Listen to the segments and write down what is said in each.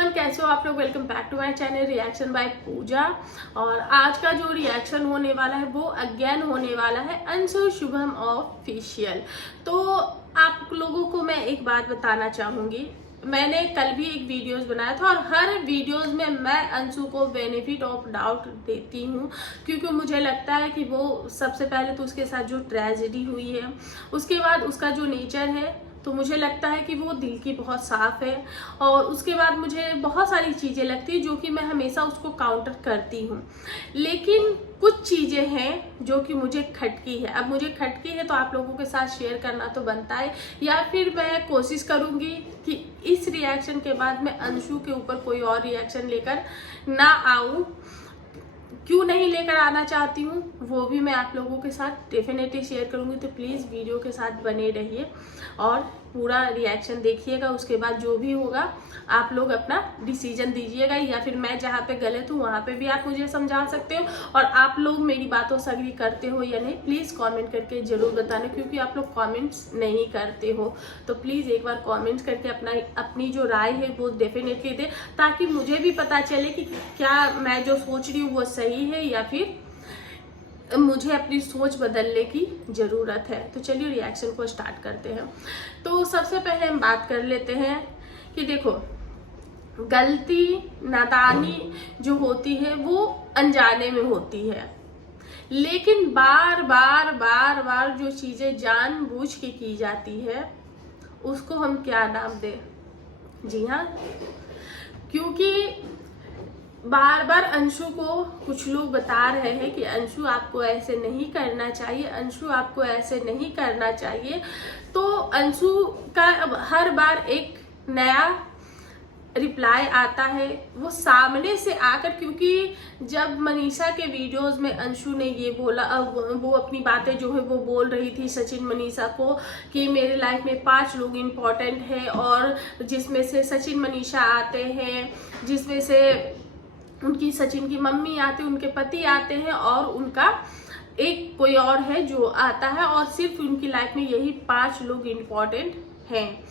Everyone, कैसे हो आप लोग। Welcome back to my channel reaction by Pooja. और आज का जो रिएक्शन होने वाला है वो अगेन होने वाला है अंशु शुभम ऑफिशियल। तो आप लोगों को मैं एक बात बताना चाहूंगी, मैंने कल भी एक वीडियोस बनाया था और हर वीडियोस में मैं अंशु को बेनिफिट ऑफ डाउट देती हूँ, क्योंकि मुझे लगता है कि वो सबसे पहले तो उसके साथ जो ट्रेजेडी हुई है, उसके बाद उसका जो नेचर है, तो मुझे लगता है कि वो दिल की बहुत साफ है। और उसके बाद मुझे बहुत सारी चीज़ें लगती है जो कि मैं हमेशा उसको काउंटर करती हूँ, लेकिन कुछ चीज़ें हैं जो कि मुझे खटकी है। अब मुझे खटकी है तो आप लोगों के साथ शेयर करना तो बनता है, या फिर मैं कोशिश करूँगी कि इस रिएक्शन के बाद मैं अंशु के ऊपर कोई और रिएक्शन लेकर ना आऊँ। क्यों नहीं लेकर आना चाहती हूँ वो भी मैं आप लोगों के साथ डेफिनेटली शेयर करूँगी। तो प्लीज़ वीडियो के साथ बने रहिए और पूरा रिएक्शन देखिएगा। उसके बाद जो भी होगा आप लोग अपना डिसीजन दीजिएगा, या फिर मैं जहाँ पे गलत हूँ वहाँ पे भी आप मुझे समझा सकते हो। और आप लोग मेरी बातों से एग्री करते हो या नहीं, प्लीज़ कमेंट करके ज़रूर बताना, क्योंकि आप लोग कमेंट्स नहीं करते हो। तो प्लीज़ एक बार कमेंट्स करके अपनी जो राय है वो डेफिनेटली दे, ताकि मुझे भी पता चले कि क्या मैं जो सोच रही हूँ वो सही है या फिर मुझे अपनी सोच बदलने की ज़रूरत है। तो चलिए रिएक्शन को स्टार्ट करते हैं। तो सबसे पहले हम बात कर लेते हैं कि देखो, गलती नादानी जो होती है वो अनजाने में होती है, लेकिन बार बार जो चीज़ें जानबूझ के की जाती है उसको हम क्या नाम दें। जी हाँ, क्योंकि बार बार अंशु को कुछ लोग बता रहे हैं कि अंशु आपको ऐसे नहीं करना चाहिए, अंशु आपको ऐसे नहीं करना चाहिए। तो अंशु का अब हर बार एक नया रिप्लाई आता है, वो सामने से आकर, क्योंकि जब मनीषा के वीडियोस में अंशु ने ये बोला, वो अपनी बातें जो है वो बोल रही थी सचिन मनीषा को कि मेरे लाइफ में 5 लोग इम्पोर्टेंट है, और जिसमें से सचिन मनीषा आते हैं, जिसमें से उनकी सचिन की मम्मी आती है, उनके पति आते हैं, और उनका एक कोई और है जो आता है, और सिर्फ उनकी लाइफ में यही 5 लोग इम्पोर्टेंट हैं।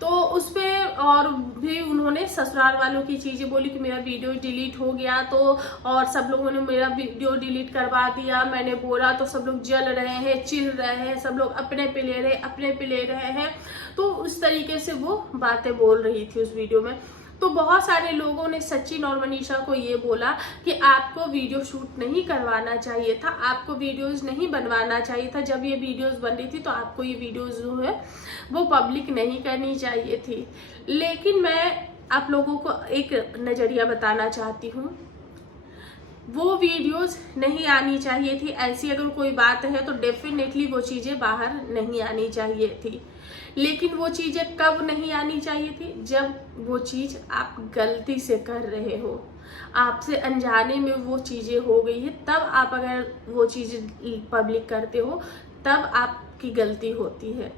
तो उस पर और भी उन्होंने ससुराल वालों की चीज़ें बोली कि मेरा वीडियो डिलीट हो गया, तो और सब लोगों ने मेरा वीडियो डिलीट करवा दिया। मैंने बोला तो सब लोग जल रहे हैं, चिढ़ रहे हैं, सब लोग अपने पे ले रहे हैं। तो उस तरीके से वो बातें बोल रही थी उस वीडियो में। तो बहुत सारे लोगों ने सचिन और मनीषा को ये बोला कि आपको वीडियो शूट नहीं करवाना चाहिए था, आपको वीडियोस नहीं बनवाना चाहिए था। जब ये वीडियोस बन रही थी तो आपको ये वीडियोस जो है वो पब्लिक नहीं करनी चाहिए थी। लेकिन मैं आप लोगों को एक नज़रिया बताना चाहती हूँ, वो वीडियोस नहीं आनी चाहिए थी। ऐसी अगर कोई बात है तो डेफिनेटली वो चीज़ें बाहर नहीं आनी चाहिए थी। लेकिन वो चीज़ें कब नहीं आनी चाहिए थी? जब वो चीज़ आप गलती से कर रहे हो, आपसे अनजाने में वो चीज़ें हो गई है, तब आप अगर वो चीज़ें पब्लिक करते हो तब आपकी गलती होती है।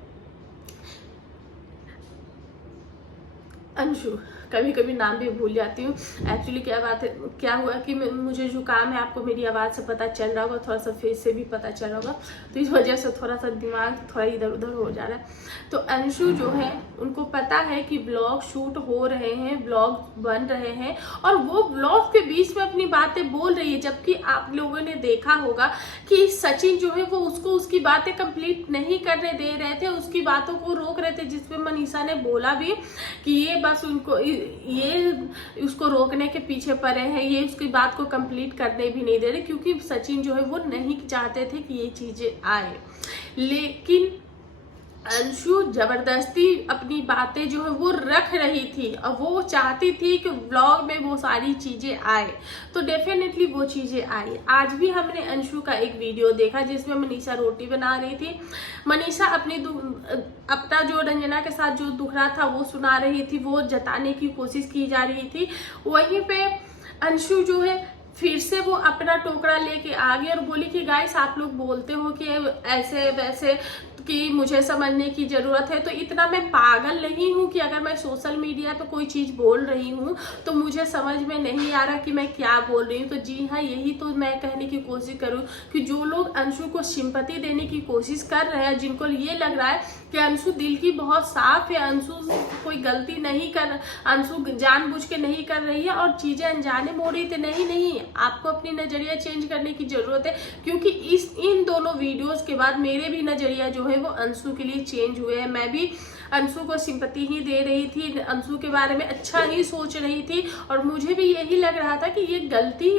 अंशु, कभी कभी नाम भी भूल जाती हूँ। एक्चुअली क्या बात है, क्या हुआ कि मुझे जुकाम है, आपको मेरी आवाज़ से पता चल रहा होगा, थोड़ा सा फेस से भी पता चल रहा होगा, तो इस वजह से थोड़ा सा दिमाग थोड़ा इधर उधर हो जा रहा है। तो अंशु जो है उनको पता है कि ब्लॉग शूट हो रहे हैं, ब्लॉग बन रहे हैं, और वो ब्लॉग के बीच में अपनी बातें बोल रही है, जबकि आप लोगों ने देखा होगा कि सचिन जो है वो उसको उसकी बातें कंप्लीट नहीं करने दे रहे थे, उसकी बातों को रोक रहे थे, जिसमें मनीषा ने बोला भी कि ये बस उनको ये उसको रोकने के पीछे पड़े हैं, ये उसकी बात को कंप्लीट करने भी नहीं दे रहे, क्योंकि सचिन जो है वो नहीं चाहते थे कि ये चीजें आए। लेकिन अंशु जबरदस्ती अपनी बातें जो है वो रख रही थी, और वो चाहती थी कि व्लॉग में वो सारी चीजें आए, तो डेफिनेटली वो चीजें आई। आज भी हमने अंशु का एक वीडियो देखा जिसमें मनीषा रोटी बना रही थी। मनीषा अपना जो रंजना के साथ जो दुख रहा था वो सुना रही थी, वो जताने की कोशिश की जा रही थी। वहीं पे अंशु जो है फिर से वो अपना टोकरा लेके आ गई और बोली कि गाइस, आप लोग बोलते हो कि ऐसे वैसे कि मुझे समझने की ज़रूरत है, तो इतना मैं पागल नहीं हूँ कि अगर मैं सोशल मीडिया पे कोई चीज़ बोल रही हूँ तो मुझे समझ में नहीं आ रहा कि मैं क्या बोल रही हूँ। तो जी हाँ, यही तो मैं कहने की कोशिश करूँ कि जो लोग अंशु को सिंपैथी देने की कोशिश कर रहे हैं, जिनको ये लग रहा है कि अंशु दिल की बहुत साफ है, अंशु कोई गलती नहीं कर, अंशु जानबूझ के नहीं कर रही है और चीजें अनजाने में हो रही थी। नहीं, आपको अपनी नजरिया चेंज करने की जरूरत है, क्योंकि इन दोनों वीडियोस के बाद मेरे भी नजरिया जो है वो अंशु के लिए चेंज हुए हैं। मैं भी अंशु को सिंपैथी ही दे रही थी, अंशु के बारे में अच्छा ही सोच रही थी और मुझे भी यही लग रहा था कि ये गलती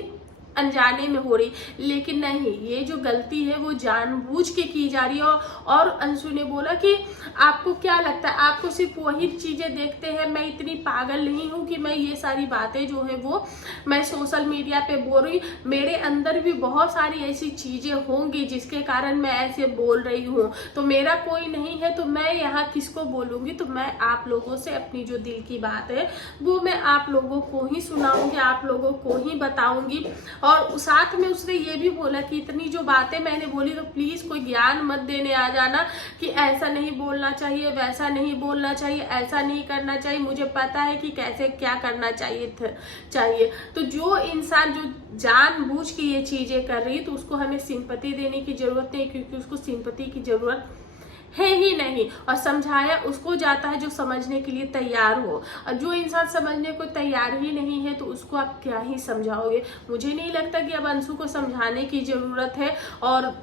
अनजाने में हो रही, लेकिन नहीं, ये जो गलती है वो जानबूझ के की जा रही है। और अंशु ने बोला कि आपको क्या लगता है, आपको सिर्फ वही चीजें देखते हैं, मैं इतनी पागल नहीं हूँ कि मैं ये सारी बातें जो है वो मैं सोशल मीडिया पे बोल रही, मेरे अंदर भी बहुत सारी ऐसी चीजें होंगी जिसके कारण मैं ऐसे बोल रही हूँ, तो मेरा कोई नहीं है तो मैं यहाँ किसको बोलूंगी। तो मैं आप लोगों से अपनी जो दिल की बात है वो मैं आप लोगों को ही सुनाऊंगी, आप लोगों को ही बताऊंगी। और साथ में उसने ये भी बोला कि इतनी जो बातें मैंने बोली तो प्लीज कोई ज्ञान मत देने आ जाना कि ऐसा नहीं बोलना चाहिए, वैसा नहीं बोलना चाहिए, ऐसा नहीं करना चाहिए, मुझे पता है कि कैसे क्या करना चाहिए। तो जो इंसान जो जानबूझ के ये चीजें कर रही है तो उसको हमें सिंपैथी देने की जरूरत नहीं, क्योंकि उसको सिंपैथी की जरूरत है ही नहीं। और समझाया उसको जाता है जो समझने के लिए तैयार हो, और जो इंसान समझने को तैयार ही नहीं है तो उसको आप क्या ही समझाओगे। मुझे नहीं लगता कि अब अंशु को समझाने की जरूरत है, और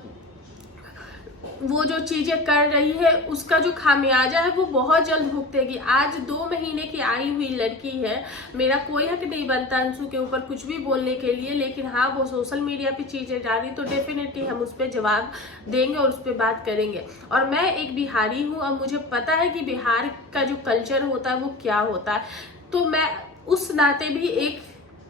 वो जो चीजें कर रही है उसका जो खामियाजा है वो बहुत जल्द भुगतेगी। आज 2 महीने की आई हुई लड़की है, मेरा कोई हक नहीं बनता अंशु के ऊपर कुछ भी बोलने के लिए, लेकिन हाँ वो सोशल मीडिया पे चीजें डाली तो डेफिनेटली हम उस पर जवाब देंगे और उस पर बात करेंगे। और मैं एक बिहारी हूँ और मुझे पता है कि बिहार का जो कल्चर होता है वो क्या होता है, तो मैं उस नाते भी एक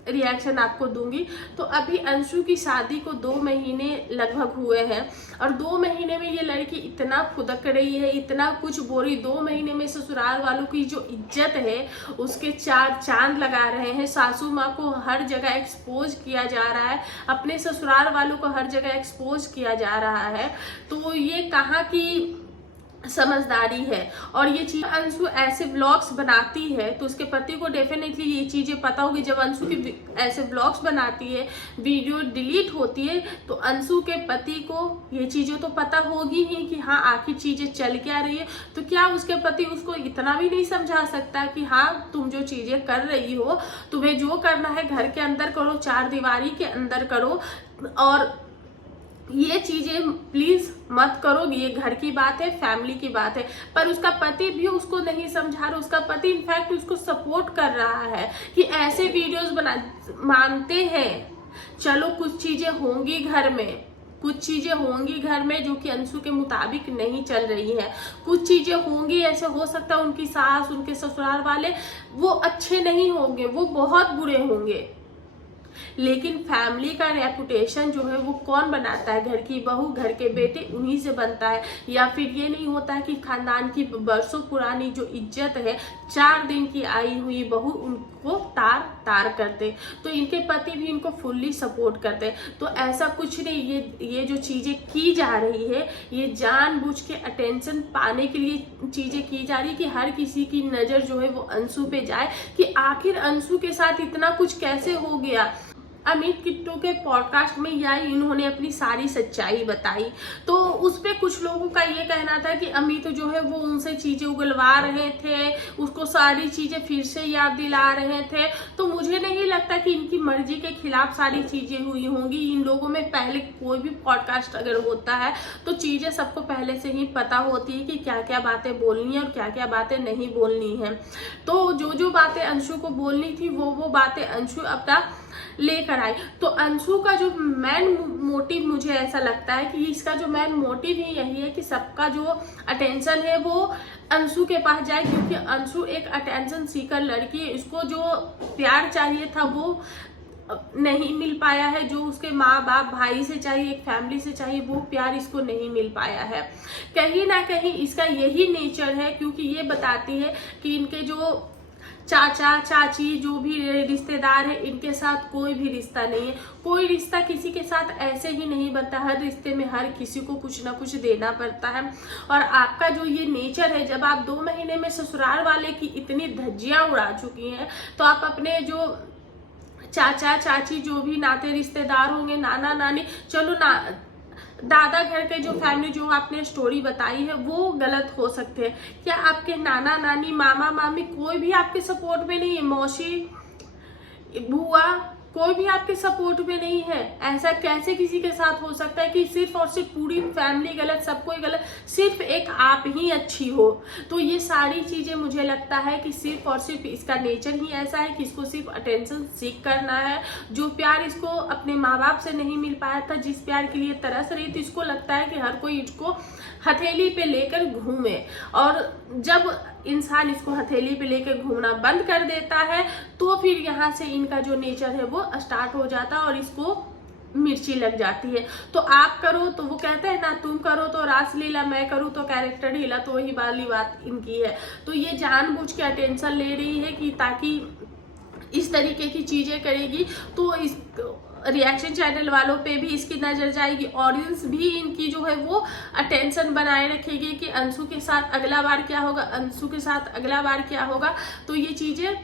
रिएक्शन आपको दूंगी। तो अभी अंशु की शादी को 2 महीने लगभग हुए हैं और 2 महीने में ये लड़की इतना फुदक रही है, इतना कुछ बोल रही, 2 महीने में ससुराल वालों की जो इज्जत है उसके 4 चांद लगा रहे हैं। सासू माँ को हर जगह एक्सपोज किया जा रहा है, अपने ससुराल वालों को हर जगह एक्सपोज किया जा रहा है। तो ये कहाँ की समझदारी है। और ये चीज अंशु ऐसे व्लॉग्स बनाती है तो उसके पति को डेफिनेटली ये चीजें पता होगी। जब अंशु की ऐसे व्लॉग्स बनाती है, वीडियो डिलीट होती है, तो अंशु के पति को ये चीजें तो पता होगी ही कि हाँ आखिर चीजें चल क्या रही है। तो क्या उसके पति उसको इतना भी नहीं समझा सकता कि हाँ तुम जो चीजें कर रही हो, तुम्हें जो करना है घर के अंदर करो, 4 दीवारी के अंदर करो, और ये चीजें प्लीज मत करो, ये घर की बात है, फैमिली की बात है। पर उसका पति भी उसको नहीं समझा रहा, उसका पति इनफैक्ट उसको सपोर्ट कर रहा है कि ऐसे वीडियोस बना, मानते हैं चलो कुछ चीजें होंगी घर में, कुछ चीजें होंगी घर में जो कि अंशु के मुताबिक नहीं चल रही है, कुछ चीजें होंगी, ऐसे हो सकता है उनकी सास, उनके ससुराल वाले वो अच्छे नहीं होंगे, वो बहुत बुरे होंगे, लेकिन फैमिली का रेपुटेशन जो है वो कौन बनाता है, घर की बहू, घर के बेटे, उन्हीं से बनता है। या फिर ये नहीं होता है कि खानदान की बरसों पुरानी जो इज्जत है, 4 दिन की आई हुई बहू उनको तार तार करते, तो इनके पति भी इनको फुल्ली सपोर्ट करते। तो ऐसा कुछ नहीं, ये जो चीजें की जा रही है ये जानबूझ के अटेंशन पाने के लिए चीजें की जा रही है कि हर किसी की नजर जो है वो अंशु पे जाए कि आखिर अंशु के साथ इतना कुछ कैसे हो गया। अमित किट्टू के पॉडकास्ट में यही इन्होंने अपनी सारी सच्चाई बताई, तो उस पे कुछ लोगों का ये कहना था कि अमित जो है वो उनसे चीजें उगलवा रहे थे, उसको सारी चीजें फिर से याद दिला रहे थे। तो मुझे नहीं लगता कि इनकी मर्जी के खिलाफ सारी चीजें हुई होंगी। इन लोगों में पहले कोई भी पॉडकास्ट अगर होता है तो चीजें सबको पहले से ही पता होती है कि क्या क्या बातें बोलनी है और क्या क्या बातें नहीं बोलनी है। तो जो बातें अंशु को बोलनी थी वो बातें अंशु अपना लेकर आई। तो अंशु का जो मेन मोटिव, मुझे ऐसा लगता है कि इसका जो मेन मोटिव ही यही है कि सबका जो अटेंशन है वो अंशु के पास जाए, क्योंकि अंशु एक अटेंशन सीकर लड़की है। इसको जो प्यार चाहिए था वो नहीं मिल पाया है, जो उसके माँ बाप, भाई से चाहिए, एक फैमिली से चाहिए, वो प्यार इसको नहीं मिल पाया है। कहीं ना कहीं इसका यही नेचर है, क्योंकि ये बताती है कि इनके जो चाचा चाची जो भी रिश्तेदार है इनके साथ कोई भी रिश्ता नहीं है। कोई रिश्ता किसी के साथ ऐसे ही नहीं बनता, हर रिश्ते में हर किसी को कुछ ना कुछ देना पड़ता है। और आपका जो ये नेचर है, जब आप 2 महीने में ससुराल वाले की इतनी धज्जियां उड़ा चुकी हैं, तो आप अपने जो चाचा चाची जो भी नाते रिश्तेदार होंगे, नाना नानी, चलो ना दादा घर के जो फैमिली जो आपने स्टोरी बताई है वो गलत हो सकते हैं। क्या आपके नाना नानी मामा मामी कोई भी आपके सपोर्ट में नहीं है? मौसी बुआ कोई भी आपके सपोर्ट में नहीं है? ऐसा कैसे किसी के साथ हो सकता है कि सिर्फ और सिर्फ पूरी फैमिली गलत, सब कोई गलत, सिर्फ एक आप ही अच्छी हो? तो ये सारी चीजें मुझे लगता है कि सिर्फ और सिर्फ इसका नेचर ही ऐसा है कि इसको सिर्फ अटेंशन सीख करना है। जो प्यार इसको अपने माँ बाप से नहीं मिल पाया था, जिस प्यार के लिए तरस रही थी, इसको लगता है कि हर कोई इसको हथेली पे लेकर घूमे। और जब इंसान इसको हथेली पे लेकर घूमना बंद कर देता है तो फिर यहाँ से इनका जो नेचर है वो स्टार्ट हो जाता है और इसको मिर्ची लग जाती है। तो आप करो तो वो कहते हैं ना, तुम करो तो रासलीला, मैं करूँ तो कैरेक्टर ढीला, तो वही वाली बात इनकी है। तो ये जानबूझ के अटेंशन ले रही है कि ताकि इस तरीके की चीजें करेगी तो इस रिएक्शन चैनल वालों पे भी इसकी नजर जाएगी। ऑडियंस भी इनकी जो है वो अटेंशन बनाए रखेगी कि अंशु के साथ अगला बार क्या होगा, अंशु के साथ अगला बार क्या होगा। तो ये चीजें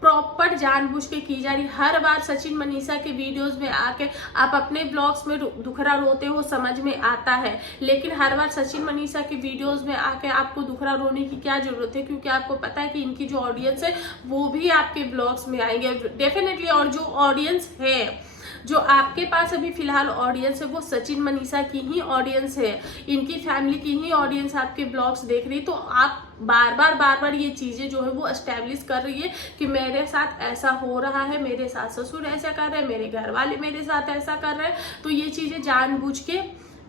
प्रॉपर जानबूझ के की जा रही। हर बार सचिन मनीषा के वीडियोस में आके आप अपने ब्लॉग्स में दुखरा रोते हो, समझ में आता है, लेकिन हर बार सचिन मनीषा के वीडियोस में आके आपको दुखरा रोने की क्या जरूरत है? क्योंकि आपको पता है कि इनकी जो ऑडियंस है वो भी आपके ब्लॉग्स में आएंगे डेफिनेटली। और जो ऑडियंस है, जो आपके पास अभी फिलहाल ऑडियंस है, वो सचिन मनीषा की ही ऑडियंस है, इनकी फैमिली की ही ऑडियंस आपके ब्लॉग्स देख रही। तो आप बार बार ये चीजें जो है वो एस्टेब्लिश कर रही है कि मेरे साथ ऐसा हो रहा है, मेरे सास ससुर ऐसा कर रहे हैं, मेरे घर वाले मेरे साथ ऐसा कर रहे हैं। तो ये चीजें जानबूझ के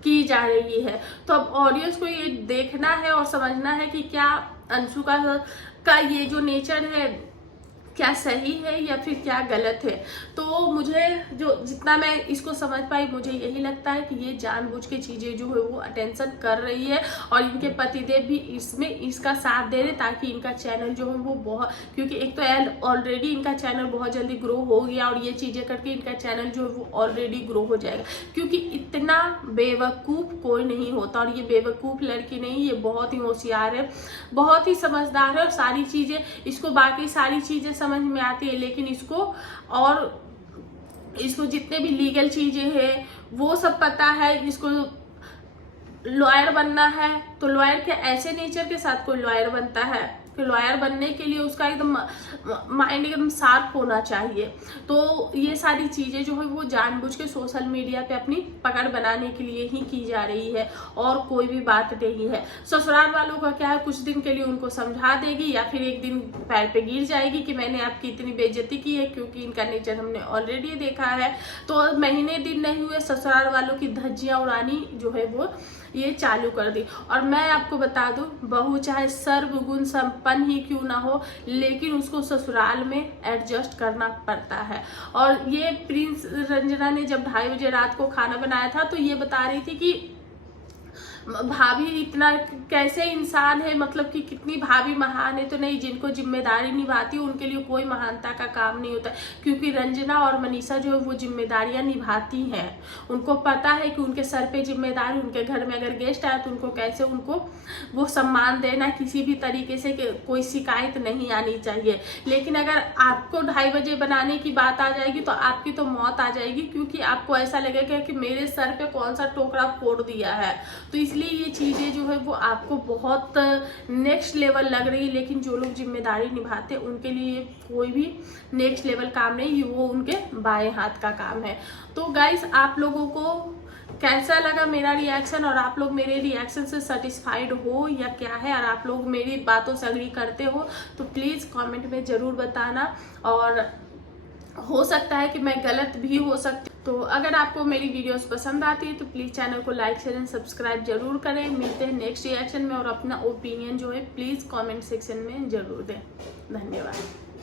की जा रही है। तो अब ऑडियंस को ये देखना है और समझना है कि क्या अंशु का ये जो नेचर है क्या सही है या फिर क्या गलत है। तो मुझे जो जितना मैं इसको समझ पाई, मुझे यही लगता है कि ये जानबूझ के चीजें जो है वो अटेंशन कर रही है और इनके पतिदेव भी इसमें इसका साथ दे रहे ताकि इनका चैनल जो है वो बहुत, क्योंकि एक तो ऑलरेडी इनका चैनल बहुत जल्दी ग्रो हो गया और ये चीजें करके इनका चैनल जो है वो ऑलरेडी ग्रो हो जाएगा। क्योंकि इतना बेवकूफ कोई नहीं होता और ये बेवकूफ लड़की नहीं, ये बहुत ही होशियार है, बहुत ही समझदार है और सारी चीजें इसको बाकी सारी चीजें समझ में आती है। लेकिन इसको जितने भी लीगल चीजें हैं वो सब पता है। इसको लॉयर बनना है तो लॉयर के ऐसे नेचर के साथ कोई लॉयर बनता है कि लॉयर बनने के लिए उसका एकदम माइंड एकदम शार्प होना चाहिए। तो ये सारी चीजें जो है वो जानबूझ के सोशल मीडिया पे अपनी पकड़ बनाने के लिए ही की जा रही है और कोई भी बात नहीं है। ससुराल वालों का क्या है, कुछ दिन के लिए उनको समझा देगी या फिर एक दिन पैर पे गिर जाएगी कि मैंने आपकी इतनी बेइज्जती की है, क्योंकि इनका नेचर हमने ऑलरेडी देखा है। तो महीने दिन नहीं हुए ससुराल वालों की धज्जियां उड़ानी जो है वो ये चालू कर दी। और मैं आपको बता दूं, बहू चाहे सर्वगुण संपन्न ही क्यों ना हो, लेकिन उसको ससुराल में एडजस्ट करना पड़ता है। और ये प्रिंस रंजना ने जब 2:30 बजे रात को खाना बनाया था तो ये बता रही थी कि भाभी इतना कैसे इंसान है, मतलब कि कितनी भाभी महान है। तो नहीं, जिनको जिम्मेदारी निभाती है उनके लिए कोई महानता का काम नहीं होता, क्योंकि रंजना और मनीषा जो है वो जिम्मेदारियां निभाती हैं। उनको पता है कि उनके सर पे जिम्मेदारी, उनके घर में अगर गेस्ट आए तो उनको कैसे उनको वो सम्मान देना, किसी भी तरीके से कोई शिकायत नहीं आनी चाहिए। लेकिन अगर आपको 2:30 बजे बनाने की बात आ जाएगी तो आपकी तो मौत आ जाएगी, क्योंकि आपको ऐसा लगेगा कि मेरे सर पे कौन सा टोकरा फोड़ दिया है। तो इसलिए ये चीजें जो है वो आपको बहुत नेक्स्ट लेवल लग रही है, लेकिन जो लोग जिम्मेदारी निभाते हैं उनके लिए कोई भी नेक्स्ट लेवल काम नहीं, वो उनके बाएं हाथ का काम है। तो गाइस, आप लोगों को कैसा लगा मेरा रिएक्शन और आप लोग मेरे रिएक्शन से सेटिस्फाइड हो या क्या है, और आप लोग मेरी बातों से एग्री करते हो तो प्लीज कमेंट में जरूर बताना। और हो सकता है कि मैं गलत भी हो सकती। तो अगर आपको मेरी वीडियोस पसंद आती है तो प्लीज चैनल को लाइक शेयर एंड सब्सक्राइब जरूर करें। मिलते हैं नेक्स्ट रिएक्शन में और अपना ओपिनियन जो है प्लीज कमेंट सेक्शन में जरूर दें। धन्यवाद।